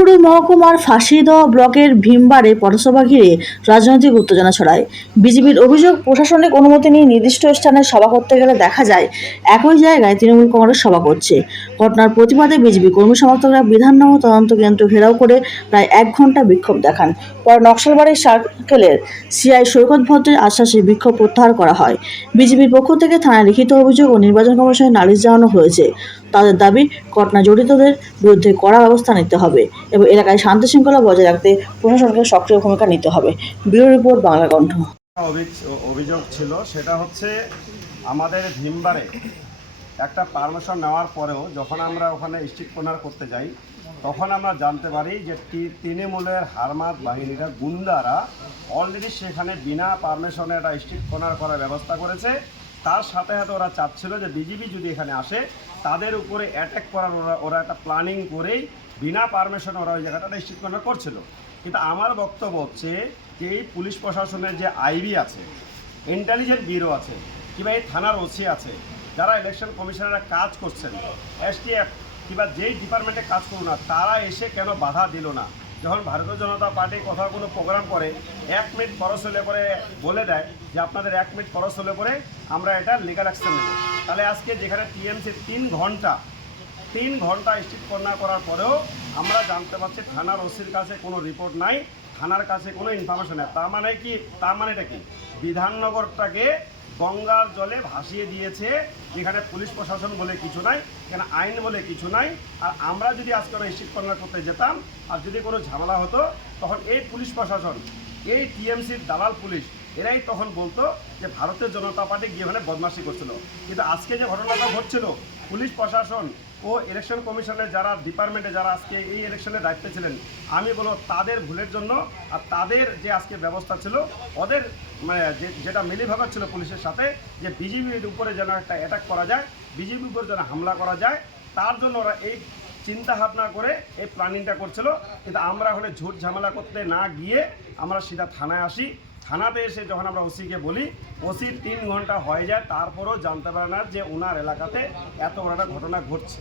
শিলিগুড়ি মহকুমার ফাঁসিদহ ব্লকের ভীমবারে পথসভা ঘিরে রাজনৈতিক উত্তেজনা ছড়ায়। বিজেপির অভিযোগ, প্রশাসনিক অনুমতি নিয়ে নির্দিষ্ট স্থানে সভা করতে গেলে দেখা যায় একই জায়গায় তৃণমূল কংগ্রেস সভা করছে। ঘটনার প্রতিবাদে বিজেপি কর্মী সমর্থকরা বিধাননগর তদন্ত কেন্দ্র ঘেরাও করে প্রায় 1 ঘণ্টা বিক্ষোভ দেখান। পরে নকশালবাড়ি সার্কেলের সিআই সৈকত ভদ্রের আশ্বাসে বিক্ষোভ প্রত্যাহার করা হয়। বিজেপির পক্ষ থেকে থানায় লিখিত অভিযোগ ও নির্বাচন কমিশনে নালিশ জানানো হয়েছে। তাদের দাবি, ঘটনা জড়িতদের বিরুদ্ধে কড়া ব্যবস্থা নিতে হবে এবং এলাকায় শান্তি শৃঙ্খলা বজায় রাখতে প্রশাসনকে সক্রিয় ভূমিকা নিতে হবে। ব্যুরো রিপোর্ট, বাংলা কণ্ঠ। অভিযোগ ছিল সেটা হচ্ছে আমাদের ভীমবারে একটা পারমিশন নেওয়ার পরেও যখন আমরা ওখানে স্ট্রিট কর্নার করতে যাই তখন আমরা জানতে পারি যে তৃণমূলের হারমাত বাহিনীরা গুন্ডারা অলরেডি সেখানে বিনা পারমিশনে একটা স্ট্রিট কর্নার করার ব্যবস্থা করেছে। তার সাথে সাথে ওরা চাচ্ছিল যে বিজেপি যদি এখানে আসে তাদের উপরে অ্যাটাক করার ওরা একটা প্ল্যানিং করেই বিনা পারমিশনে ওরা ওই জায়গাটা স্ট্রিট কর্নার করছিল। কিন্তু আমার বক্তব্য হচ্ছে যে এই পুলিশ প্রশাসনের যে আইবি আছে, ইন্টেলিজেন্স ব্যুরো আছে, কিংবা এই থানার ওসি আছে, যারা ইলেকশন কমিশনাররা কাজ করছেন, এসটিএফ কিংবা যেই ডিপার্টমেন্টে কাজ করুন না, তারা এসে কেন বাধা দিল না? যখন ভারতীয় জনতা পার্টি কোথাও কোনো প্রোগ্রাম করে 1 মিনিট খরচ হলে পরে বলে দেয় যে আপনাদের 1 মিনিট খরচ হলে পরে আমরা এটা লিগাল অ্যাকশন নেব, তাহলে আজকে যেখানে টিএমসি 3 ঘন্টা স্ট্রিট কর্নার করার পরেও আমরা জানতে পারছি থানার ওসির কাছে কোনো রিপোর্ট নাই, থানার কাছে কোনো ইনফরমেশন নেই। তার মানেটা কি? বিধাননগরটাকে গঙ্গার জলে ভাসিয়ে দিয়েছে, যেখানে পুলিশ প্রশাসন বলে কিছু নাই, এখানে আইন বলে কিছু নাই। আর আমরা যদি আজকে স্ট্রিট কর্নার করতে যেতাম আর যদি কোনো ঝামেলা হতো, তখন এই পুলিশ প্রশাসন, এই টিএমসির দালাল পুলিশ, এরাই তখন বলতো যে ভারতীয় জনতা পার্টি গিয়ে ওখানে বদমাশি করছিল। কিন্তু আজকে যে ঘটনাটা ঘটছিল, পুলিশ প্রশাসন ও ইলেকশন কমিশনের যারা ডিপার্টমেন্টে যারা আজকে এই ইলেকশনের দায়িত্বে ছিলেন, আমি বলবো তাদের ভুলের জন্য আর তাদের যে আজকে ব্যবস্থা ছিল, ওদের মানে যেটা মিলিভাগ ছিল পুলিশের সাথে, যে বিজেপির উপরে যেন একটা অ্যাটাক করা যায়, বিজেপির উপরে যেন হামলা করা যায়, তার জন্য ওরা এই চিন্তা ভাবনা করে এই প্ল্যানিংটা করছিল। কিন্তু আমরা ওখানে ঝুট ঝামেলা করতে না গিয়ে আমরা সিধা থানায় আসি। থানাতে এসে যখন আমরা ওসিকে বলি, ওসি 3 ঘন্টা হয়ে যায়, তারপরেও জানতে পারে না যে ওনার এলাকাতে এত বড় একটা ঘটনা ঘটছে।